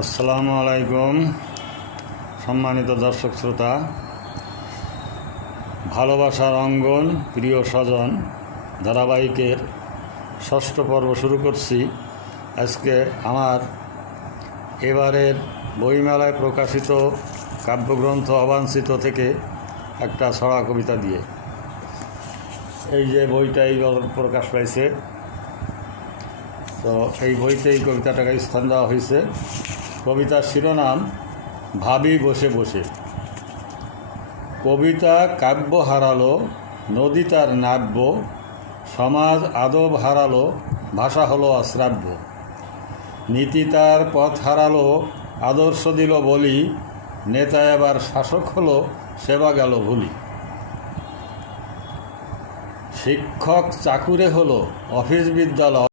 আসসালামু আলাইকুম সম্মানিত দর্শক শ্রোতা, ভালোবাসার অঙ্গন প্রিয় স্বজন ধারাবাহিকের ষষ্ঠ পর্ব শুরু করছি। আজকে আমার এবারের বইমেলায় প্রকাশিত কাব্যগ্রন্থ অবাঞ্ছিত থেকে একটা ছড়া কবিতা দিয়ে। এই যে বইটা এইবার প্রকাশ পাইছে, তো এই বইতে এই কবিতাটাকে স্থান দেওয়া হয়েছে। কবিতার শিরোনাম ভাবি বসে বসে। কবিতা কাব্য হারালো, নদী তার নাব্য, সমাজ আদব হারালো, ভাষা হলো অশ্রাব্য। নীতি তার পথ হারালো, আদর্শ দিল বলি, নেতা এবার শাসক হলো, সেবা গেল ভুলি। শিক্ষক চাকুরে হলো, অফিস বিদ্যালয়